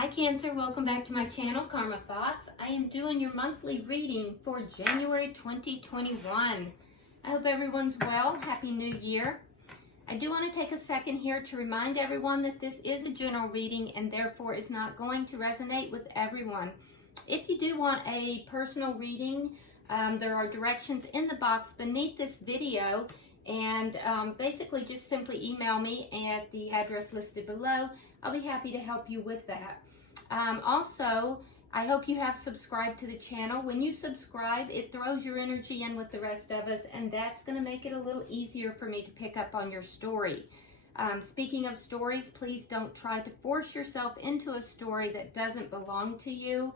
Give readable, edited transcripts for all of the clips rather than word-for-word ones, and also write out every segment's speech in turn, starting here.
Hi Cancer, welcome back to my channel, Karma Thoughts. I am doing your monthly reading for January 2021. I hope everyone's well. Happy New Year. I do want to take a second here to remind everyone that this is a general reading and therefore is not going to resonate with everyone. If you do want a personal reading, there are directions in the box beneath this video, and basically just simply email me at the address listed below. I'll be happy to help you with that. Also, I hope you have subscribed to the channel. When you subscribe, it throws your energy in with the rest of us, and that's going to make it a little easier for me to pick up on your story. Speaking of stories, please don't try to force yourself into a story that doesn't belong to you.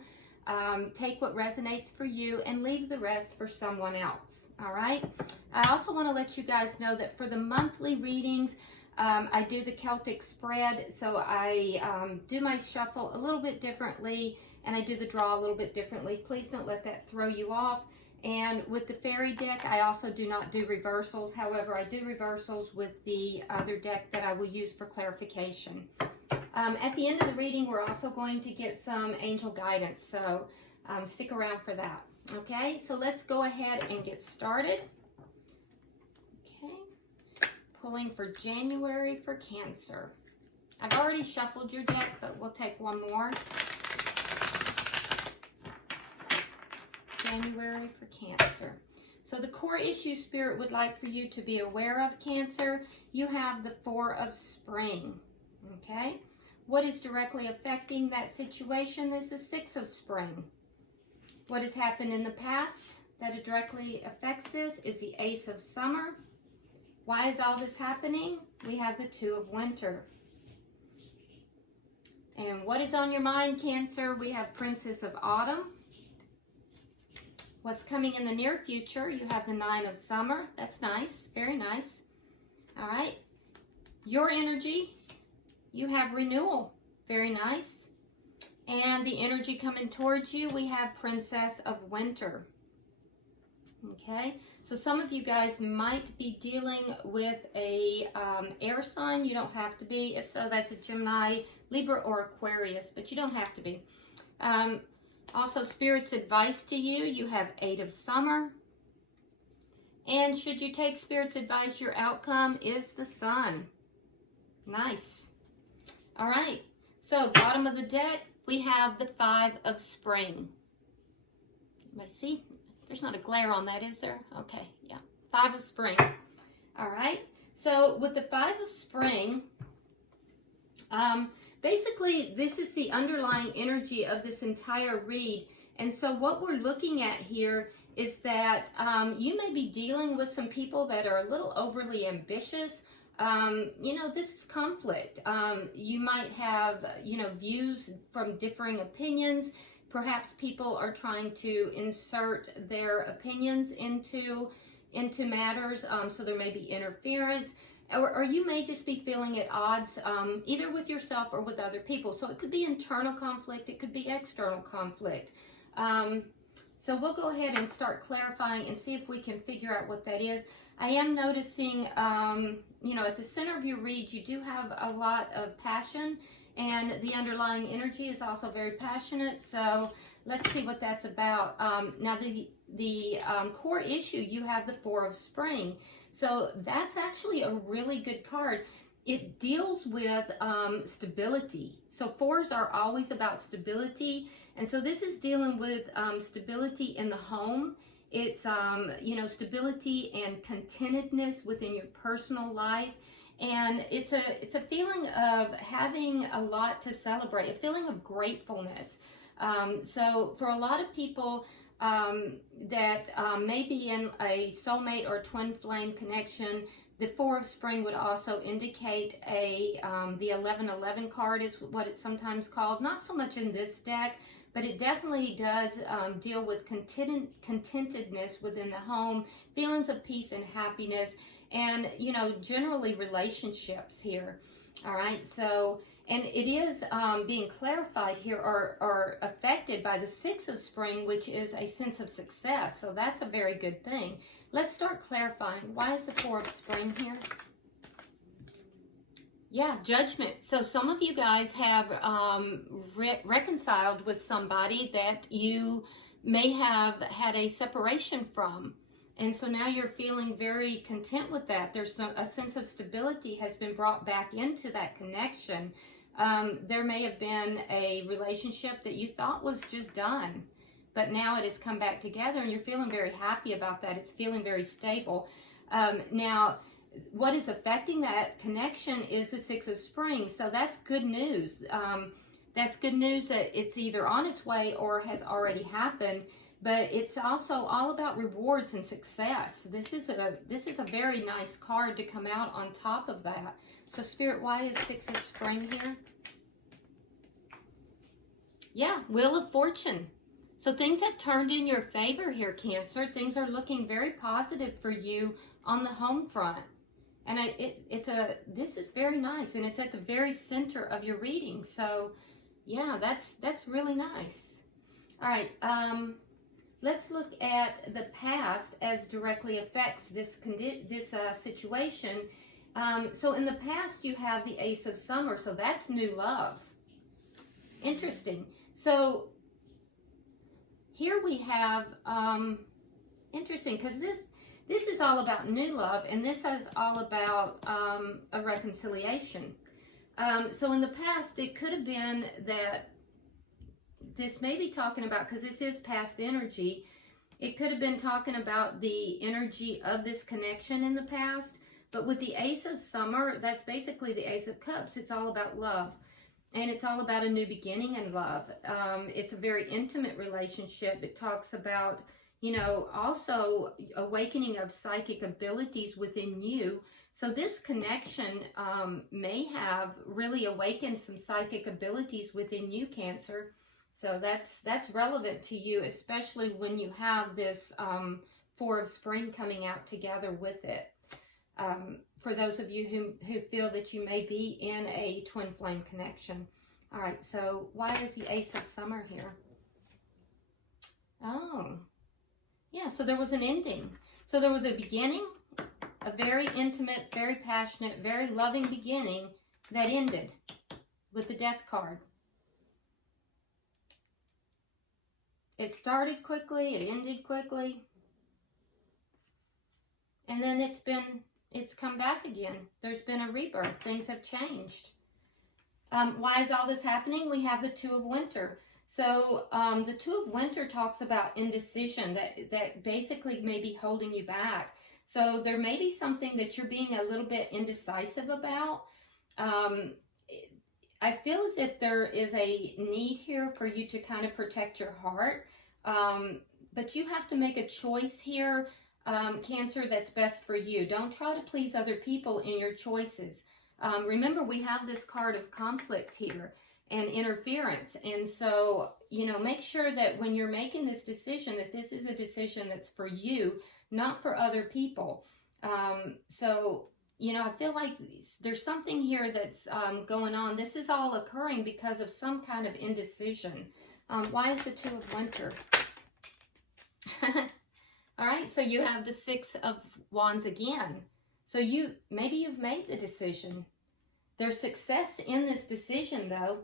Take what resonates for you and leave the rest for someone else. All right? I also want to let you guys know that for the monthly readings, I do the Celtic spread, so I do my shuffle a little bit differently, and I do the draw a little bit differently. Please don't let that throw you off. And with the fairy deck, I also do not do reversals. However, I do reversals with the other deck that I will use for clarification. At the end of the reading, we're also going to get some angel guidance, so stick around for that. Okay, so let's go ahead and get started. Pulling for January for Cancer. I've already shuffled your deck, but we'll take one more. January for Cancer. So the core issue Spirit would like for you to be aware of, Cancer, you have the Four of Spring. Okay? What is directly affecting that situation is the Six of Spring. What has happened in the past that directly affects this is the Ace of Summer. Why is all this happening? We have the Two of Winter. And what is on your mind, Cancer? We have Princess of Autumn. What's coming in the near future? You have the Nine of Summer. That's nice. Very nice. All right. Your energy, you have Renewal. Very nice. And the energy coming towards you, we have Princess of Winter. Okay, so some of you guys might be dealing with a air sign. You don't have to be. If so, that's a Gemini, Libra, or Aquarius, but you don't have to be. Also, Spirit's advice to you, you have Eight of Summer. And should you take Spirit's advice, your outcome is the Sun. Nice. All right, so bottom of the deck, we have the Five of Spring. Everybody see? There's not a glare on that, is there? Okay, yeah. Five of Spring. All right. So with the Five of Spring, basically this is the underlying energy of this entire read. And so what we're looking at here is that you may be dealing with some people that are a little overly ambitious. You know, this is conflict. You might have, you know, views from differing opinions. Perhaps people are trying to insert their opinions into matters, so there may be interference, or you may just be feeling at odds either with yourself or with other people. So it could be internal conflict, it could be external conflict. So we'll go ahead and start clarifying and see if we can figure out what that is. I am noticing, you know, at the center of your read, you do have a lot of passion, and the underlying energy is also very passionate. So let's see what that's about. Now the core issue, you have the Four of Spring. So that's actually a really good card. It deals with stability. So fours are always about stability. And so this is dealing with stability in the home. It's, you know, stability and contentedness within your personal life. And it's a feeling of having a lot to celebrate, a feeling of gratefulness. So for a lot of people that may be in a soulmate or twin flame connection, the Four of Spring would also indicate the 1111 card is what it's sometimes called. Not so much in this deck, but it definitely does deal with contentedness within the home, feelings of peace and happiness, and, you know, generally relationships here. All right, so, and it is being clarified here or affected by the Six of Spring, which is a sense of success. So that's a very good thing. Let's start clarifying. Why is the Four of Spring here? Yeah, judgment. So some of you guys have reconciled with somebody that you may have had a separation from. And so now you're feeling very content with that. There's a sense of stability has been brought back into that connection. There may have been a relationship that you thought was just done, but now it has come back together and you're feeling very happy about that. It's feeling very stable. Now, what is affecting that connection is the Six of Springs. So that's good news. That's good news that it's either on its way or has already happened. But it's also all about rewards and success. This is a very nice card to come out on top of that. So Spirit, why is Six of Spring here? Yeah, Wheel of Fortune. So things have turned in your favor here, Cancer. Things are looking very positive for you on the home front. And this is very nice, and it's at the very center of your reading. So, yeah, that's really nice. All right, let's look at the past as directly affects this situation. So in the past, you have the Ace of Summer, so that's new love. Interesting. So here we have, interesting, because this is all about new love, and this is all about a reconciliation. So in the past, it could have been that this may be talking about, because this is past energy, it could have been talking about the energy of this connection in the past. But with the Ace of Summer, that's basically the Ace of Cups. It's all about love. And it's all about a new beginning in love. It's a very intimate relationship. It talks about, you know, also awakening of psychic abilities within you. So this connection may have really awakened some psychic abilities within you, Cancer. So that's relevant to you, especially when you have this Four of Spring coming out together with it. For those of you who feel that you may be in a twin flame connection. All right, so why is the Ace of Summer here? Oh, yeah, so there was an ending. So there was a beginning, a very intimate, very passionate, very loving beginning that ended with the Death card. It started quickly, it ended quickly, and then it's come back again. There's been a rebirth. Things have changed. Why is all this happening? We have the Two of Winter. So the Two of Winter talks about indecision, that basically may be holding you back. So there may be something that you're being a little bit indecisive about. I feel as if there is a need here for you to kind of protect your heart. But you have to make a choice here, Cancer, that's best for you. Don't try to please other people in your choices. Remember, we have this card of conflict here and interference. And so, you know, make sure that when you're making this decision, that this is a decision that's for you, not for other people. So, you know, I feel like there's something here that's going on. This is all occurring because of some kind of indecision. Why is the Two of Winter? All right, so you have the Six of Wands again. So maybe you've made the decision. There's success in this decision, though.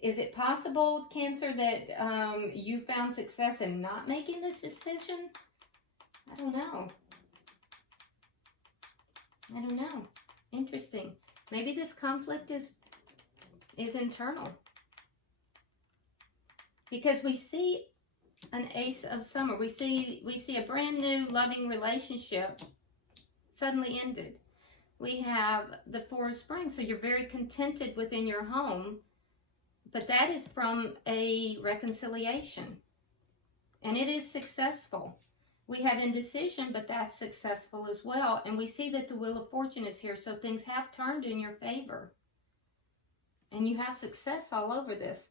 Is it possible, Cancer, that you found success in not making this decision? I don't know. I don't know. Interesting. Maybe this conflict is internal. Because we see an Ace of Summer. We see a brand new loving relationship suddenly ended. We have the Four of Spring, so you're very contented within your home, but that is from a reconciliation, and it is successful. We have indecision, but that's successful as well, and we see that the Wheel of Fortune is here, so things have turned in your favor, and you have success all over this.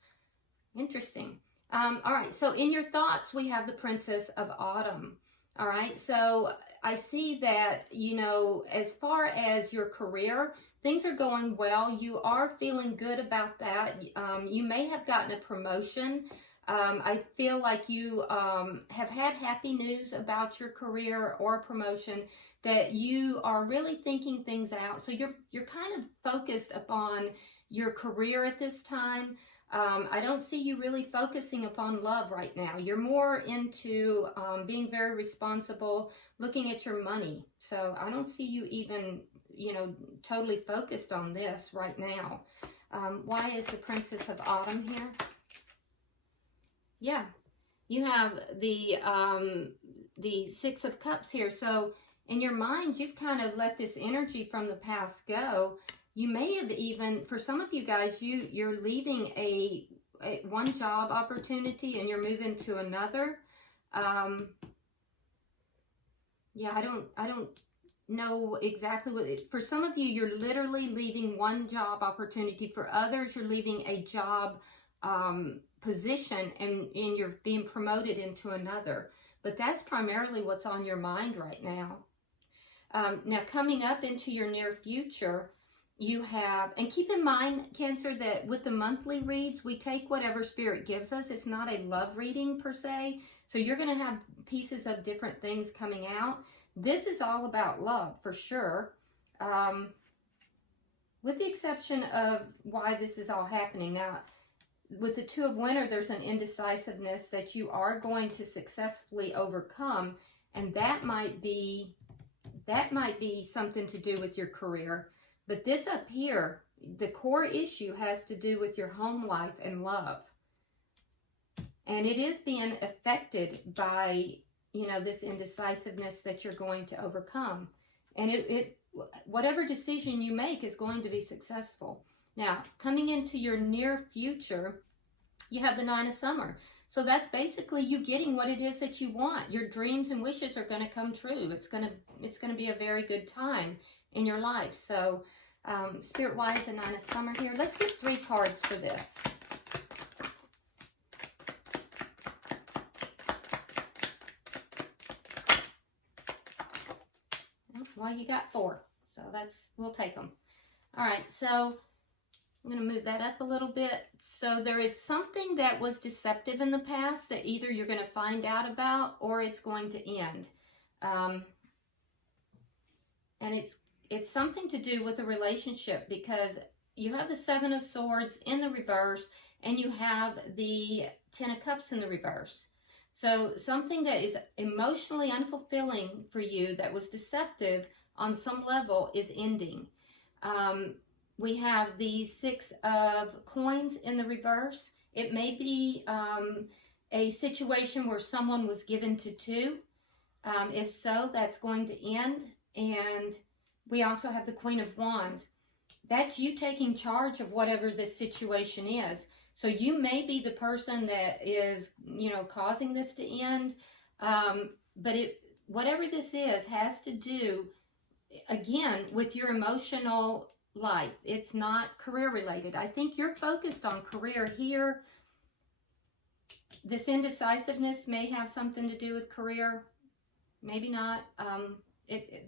Interesting. All right, so in your thoughts, we have the Princess of Autumn. All right, so I see that, you know, as far as your career, things are going well. You are feeling good about that. You may have gotten a promotion. I feel like you have had happy news about your career or promotion, that you are really thinking things out. So you're kind of focused upon your career at this time. I don't see you really focusing upon love right now. You're more into being very responsible, looking at your money. So I don't see you even, you know, totally focused on this right now. Why is the Princess of Autumn here? Yeah, you have the Six of Cups here. So in your mind, you've kind of let this energy from the past go. You may have even, for some of you guys, you're leaving a one job opportunity and you're moving to another. Yeah, I don't know exactly what. For some of you, you're literally leaving one job opportunity. For others, you're leaving a job position and you're being promoted into another. But that's primarily what's on your mind right now. Now, coming up into your near future, you have, and keep in mind, Cancer, that with the monthly reads, we take whatever Spirit gives us. It's not a love reading per se. So you're going to have pieces of different things coming out. This is all about love for sure. With the exception of why this is all happening. Now, with the Two of Winter, there's an indecisiveness that you are going to successfully overcome. And that might be something to do with your career. But this up here, the core issue has to do with your home life and love. And it is being affected by, you know, this indecisiveness that you're going to overcome. And whatever decision you make is going to be successful. Now, coming into your near future, you have the Nine of Summer. So that's basically you getting what it is that you want. Your dreams and wishes are going to come true. It's going to be a very good time in your life. So Spirit-wise, the Nine of Summer here. Let's get 3 cards for this. Well, you got 4. So we'll take them. All right, so I'm going to move that up a little bit. So there is something that was deceptive in the past that either you're going to find out about or it's going to end. And it's something to do with a relationship, because you have the Seven of Swords in the reverse and you have the Ten of Cups in the reverse. So something that is emotionally unfulfilling for you that was deceptive on some level is ending. We have the Six of Coins in the reverse. It may be a situation where someone was given to 2. If so, that's going to end. And we also have the Queen of Wands. That's you taking charge of whatever this situation is. So you may be the person that is, you know, causing this to end. But whatever this is has to do, again, with your emotional life. It's not career related. I think you're focused on career here. This indecisiveness may have something to do with career. Maybe not.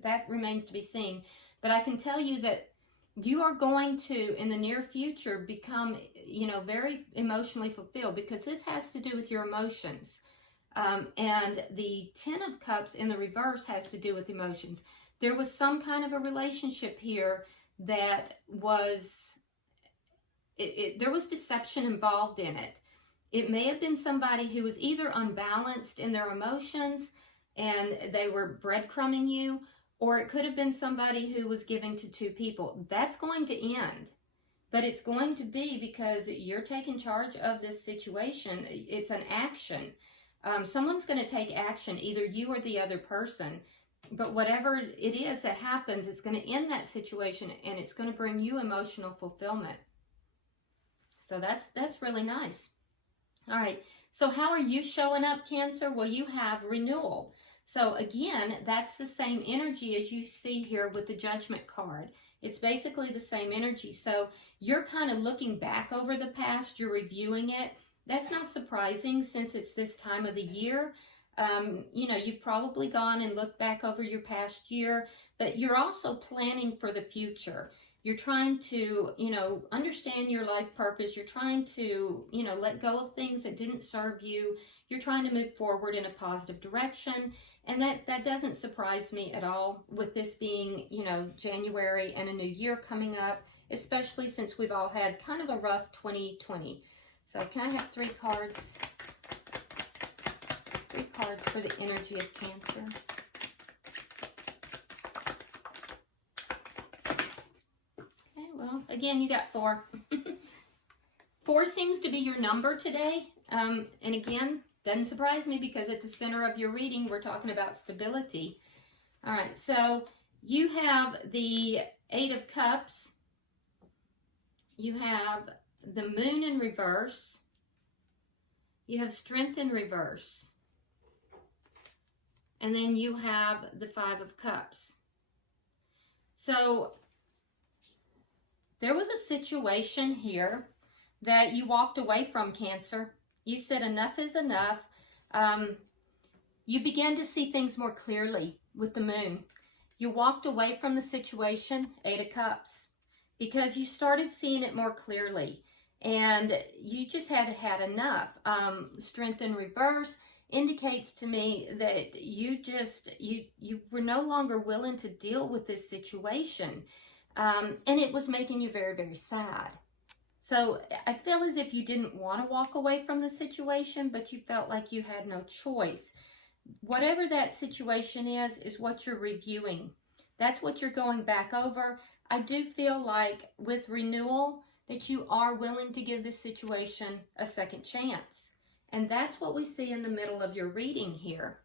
That remains to be seen. But I can tell you that you are going to, in the near future, become, you know, very emotionally fulfilled, because this has to do with your emotions. And the Ten of Cups in the reverse has to do with emotions. There was some kind of a relationship here that was, there was deception involved in it. It may have been somebody who was either unbalanced in their emotions and they were breadcrumbing you, or it could have been somebody who was giving to 2 people. That's going to end, but it's going to be because you're taking charge of this situation. It's an action. Someone's going to take action, either you or the other person. But whatever it is that happens, it's going to end that situation and it's going to bring you emotional fulfillment. So that's really nice. All right. So how are you showing up, Cancer? Well, you have Renewal. So again, that's the same energy as you see here with the Judgment card. It's basically the same energy. So you're kind of looking back over the past, you're reviewing it. That's not surprising since it's this time of the year. You know, you've probably gone and looked back over your past year, but you're also planning for the future. You're trying to, understand your life purpose. You're trying to, let go of things that didn't serve you. You're trying to move forward in a positive direction. And that doesn't surprise me at all with this being, January and a new year coming up, especially since we've all had kind of a rough 2020. So can I have 3 cards? 3 cards for the energy of Cancer. Okay, well, again, you got 4. 4 seems to be your number today. And again, doesn't surprise me because at the center of your reading, we're talking about stability. All right, so you have the 8 of Cups. You have the Moon in reverse. You have Strength in reverse. And then you have the 5 of Cups. So there was a situation here that you walked away from, Cancer. You said enough is enough. You began to see things more clearly with the Moon. You walked away from the situation, 8 of Cups, because you started seeing it more clearly. And you just had enough. Strength in reverse indicates to me that you were no longer willing to deal with this situation. And it was making you very, very sad. So I feel as if you didn't want to walk away from the situation, but you felt like you had no choice. Whatever that situation is what you're reviewing. That's what you're going back over. I do feel like with Renewal that you are willing to give this situation a second chance. And that's what we see in the middle of your reading here.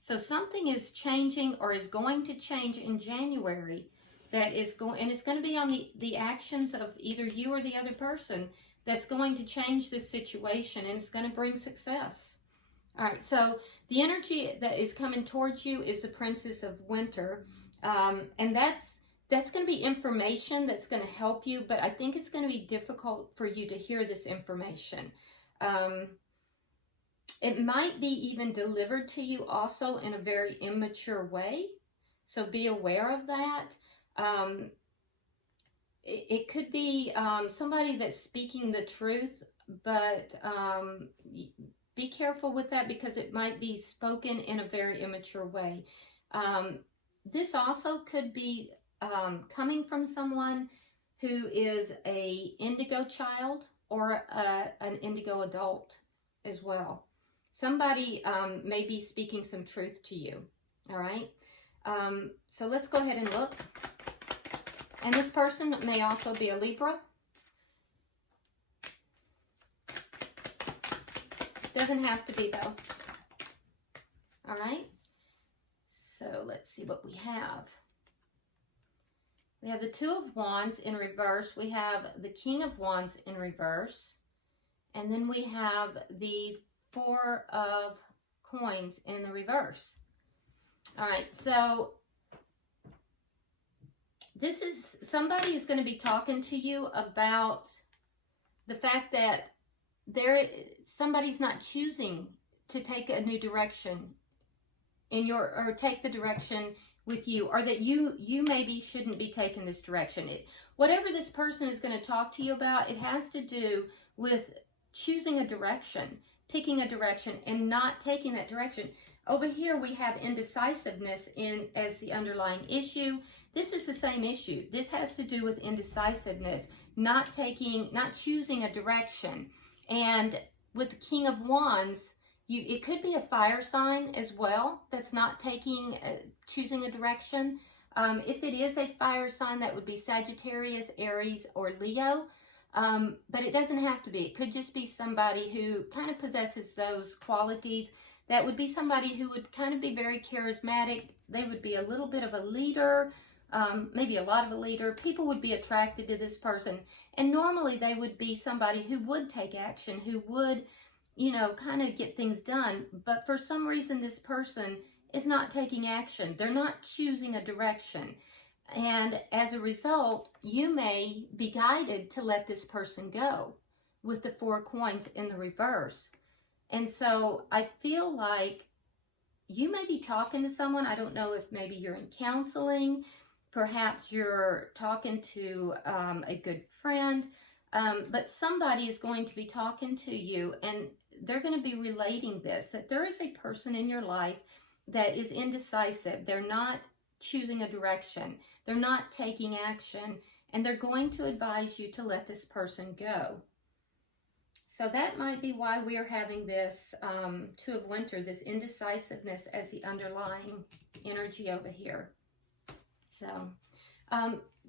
So something is changing or is going to change in January. That is going, and it's going to be on the actions of either you or the other person that's going to change this situation, and it's going to bring success. All right, so the energy that is coming towards you is the Princess of Winter, and that's going to be information that's going to help you, but I think it's going to be difficult for you to hear this information. It might be even delivered to you also in a very immature way, so be aware of that. It could be somebody that's speaking the truth, but be careful with that because it might be spoken in a very immature way. This also could be coming from someone who is a indigo child or an indigo adult as well. Somebody may be speaking some truth to you, all right? So let's go ahead and look. And this person may also be a Libra. Doesn't have to be though. All right. So let's see what we have. We have the 2 of Wands in reverse. We have the King of Wands in reverse. And then we have the 4 of Coins in the reverse. All right, so this is somebody is going to be talking to you about the fact that somebody's not choosing to take a new direction or take the direction with you, or that you maybe shouldn't be taking this direction. Whatever this person is going to talk to you about, it has to do with choosing a direction, picking a direction, and not taking that direction. Over here we have indecisiveness as the underlying issue. This is the same issue. This has to do with indecisiveness, not choosing a direction. And with the King of Wands, it could be a fire sign as well that's not choosing a direction. If it is a fire sign, that would be Sagittarius, Aries, or Leo. But it doesn't have to be. It could just be somebody who kind of possesses those qualities. That would be somebody who would kind of be very charismatic. They would be a little bit of a leader, maybe a lot of a leader. People would be attracted to this person. And normally they would be somebody who would take action, who would, kind of get things done. But for some reason, this person is not taking action. They're not choosing a direction. And as a result, you may be guided to let this person go with the 4 coins in the reverse. And so I feel like you may be talking to someone. I don't know if maybe you're in counseling. Perhaps you're talking to a good friend, but somebody is going to be talking to you, and they're going to be relating this, that there is a person in your life that is indecisive. They're not choosing a direction. They're not taking action, and they're going to advise you to let this person go. So that might be why we are having this Two of Winter, this indecisiveness as the underlying energy over here. So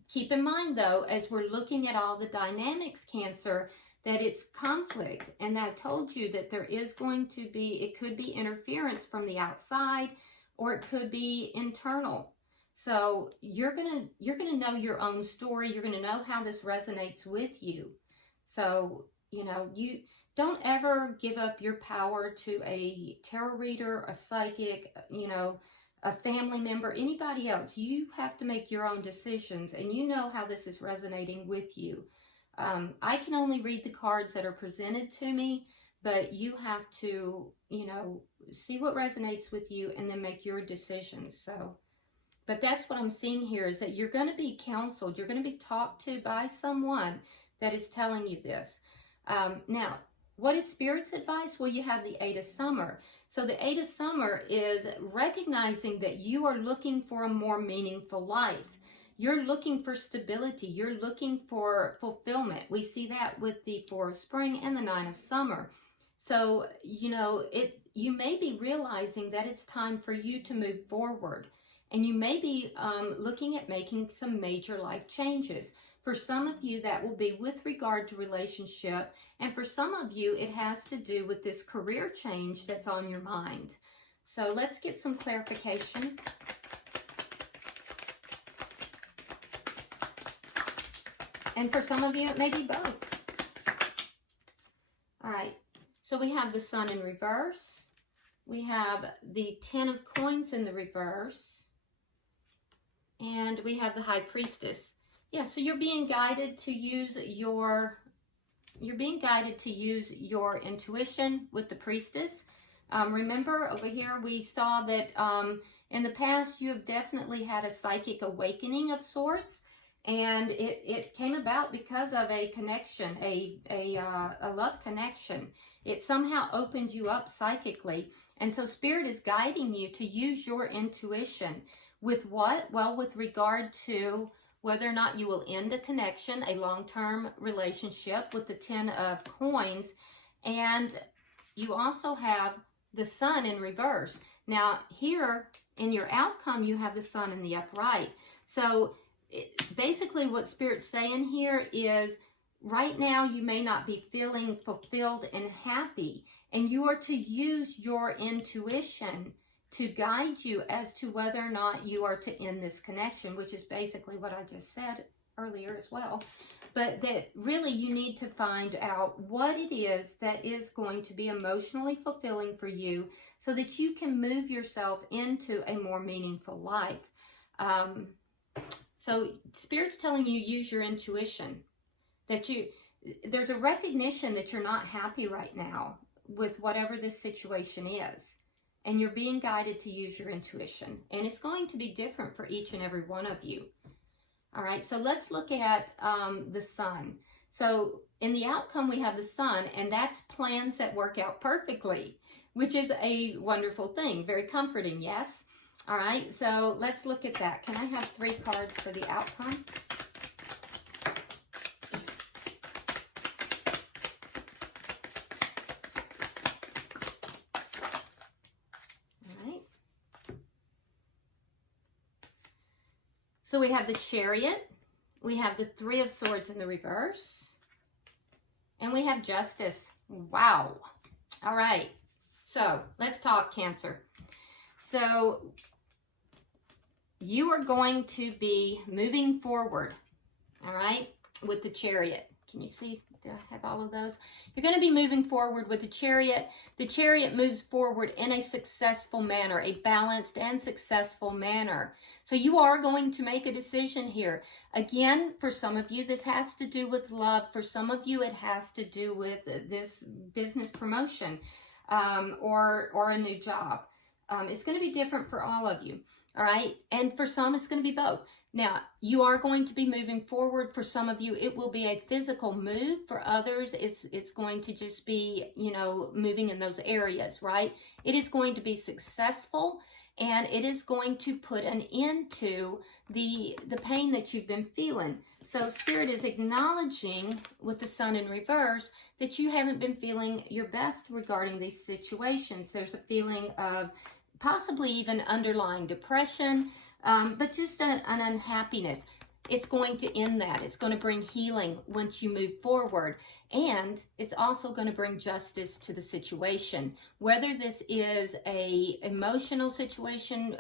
keep in mind, though, as we're looking at all the dynamics, Cancer, that it's conflict. And I told you that there is going to be, it could be interference from the outside, or it could be internal. So you're gonna know your own story. You're gonna know how this resonates with you. So, you know, you don't ever give up your power to a tarot reader, a psychic, you know, a family member, anybody else. You have to make your own decisions, and you know how this is resonating with you. I can only read the cards that are presented to me, but you have to, you know, see what resonates with you and then make your decisions. So, but that's what I'm seeing here, is that you're going to be counseled. You're going to be talked to by someone that is telling you this. Now, what is Spirit's advice? Well, you have the Eight of Summer. So the Eight of Summer is recognizing that you are looking for a more meaningful life. You're looking for stability. You're looking for fulfillment. We see that with the Four of Spring and the Nine of Summer. So, you know, you may be realizing that it's time for you to move forward. And you may be looking at making some major life changes. For some of you, that will be with regard to relationship. And for some of you, it has to do with this career change that's on your mind. So let's get some clarification. And for some of you, it may be both. All right. So we have the Sun in reverse. We have the Ten of Coins in the reverse. And we have the High Priestess. Yeah, so you're being guided to use your intuition with the Priestess. Remember over here we saw that in the past you have definitely had a psychic awakening of sorts, and it came about because of a connection, a love connection. It somehow opened you up psychically, and so Spirit is guiding you to use your intuition. With what? Well, with regard to whether or not you will end a connection, a long-term relationship, with the Ten of Coins. And you also have the Sun in reverse. Now, here in your outcome, you have the Sun in the upright. So basically what Spirit's saying here is, right now you may not be feeling fulfilled and happy, and you are to use your intuition to guide you as to whether or not you are to end this connection, which is basically what I just said earlier as well. But that really you need to find out what it is that is going to be emotionally fulfilling for you, so that you can move yourself into a more meaningful life. So Spirit's telling you, use your intuition. That there's a recognition that you're not happy right now with whatever this situation is. And you're being guided to use your intuition. And it's going to be different for each and every one of you. All right, so let's look at the Sun. So in the outcome, we have the Sun, and that's plans that work out perfectly, which is a wonderful thing. Very comforting, yes? All right, so let's look at that. Can I have 3 cards for the outcome? So we have the Chariot, we have the Three of Swords in the reverse, and we have Justice. Wow. All right. So let's talk, Cancer. So you are going to be moving forward, all right, with the Chariot. Can you see? Do I have all of those? You're going to be moving forward with the Chariot. The Chariot moves forward in a successful manner, a balanced and successful manner. So you are going to make a decision here. Again, for some of you, this has to do with love. For some of you, it has to do with this business promotion or a new job. It's going to be different for all of you. All right. And for some, it's going to be both. Now, you are going to be moving forward. For some of you, it will be a physical move. For others, it's going to just be, you know, moving in those areas, right? It is going to be successful, and it is going to put an end to the pain that you've been feeling. So Spirit is acknowledging with the Sun in reverse that you haven't been feeling your best regarding these situations. There's a feeling of possibly even underlying depression, but just an unhappiness. It's going to end that. It's going to bring healing once you move forward. And it's also going to bring justice to the situation. Whether this is a emotional situation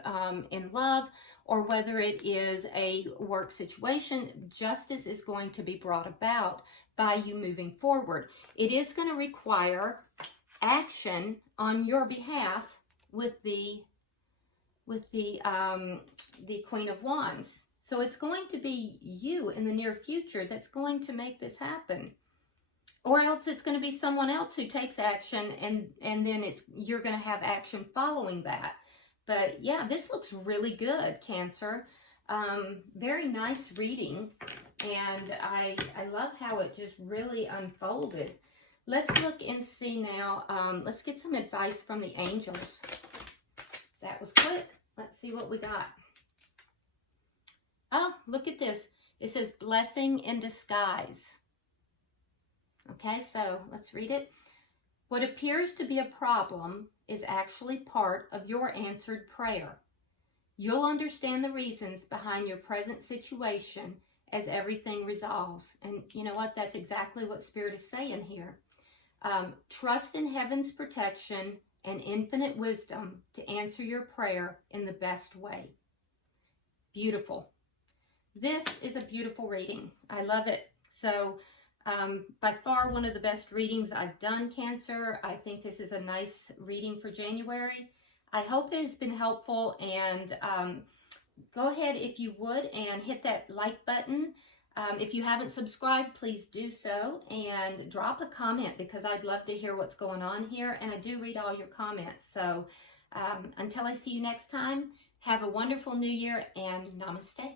in love, or whether it is a work situation, justice is going to be brought about by you moving forward. It is going to require action on your behalf with the Queen of Wands. So it's going to be you in the near future that's going to make this happen. Or else it's going to be someone else who takes action, and then you're going to have action following that. But yeah, this looks really good, Cancer. Very nice reading, and I love how it just really unfolded. Let's look and see now. Let's get some advice from the angels. That was quick. Let's see what we got. Oh, look at this. It says blessing in disguise. Okay, so let's read it. What appears to be a problem is actually part of your answered prayer. You'll understand the reasons behind your present situation as everything resolves. And you know what? That's exactly what Spirit is saying here. Trust in heaven's protection and infinite wisdom to answer your prayer in the best way. Beautiful. This is a beautiful reading. I love it. So by far one of the best readings I've done, Cancer. I think this is a nice reading for January. I hope it has been helpful, and go ahead if you would and hit that like button. If you haven't subscribed, please do so, and drop a comment because I'd love to hear what's going on here, and I do read all your comments. So until I see you next time, have a wonderful new year, and namaste.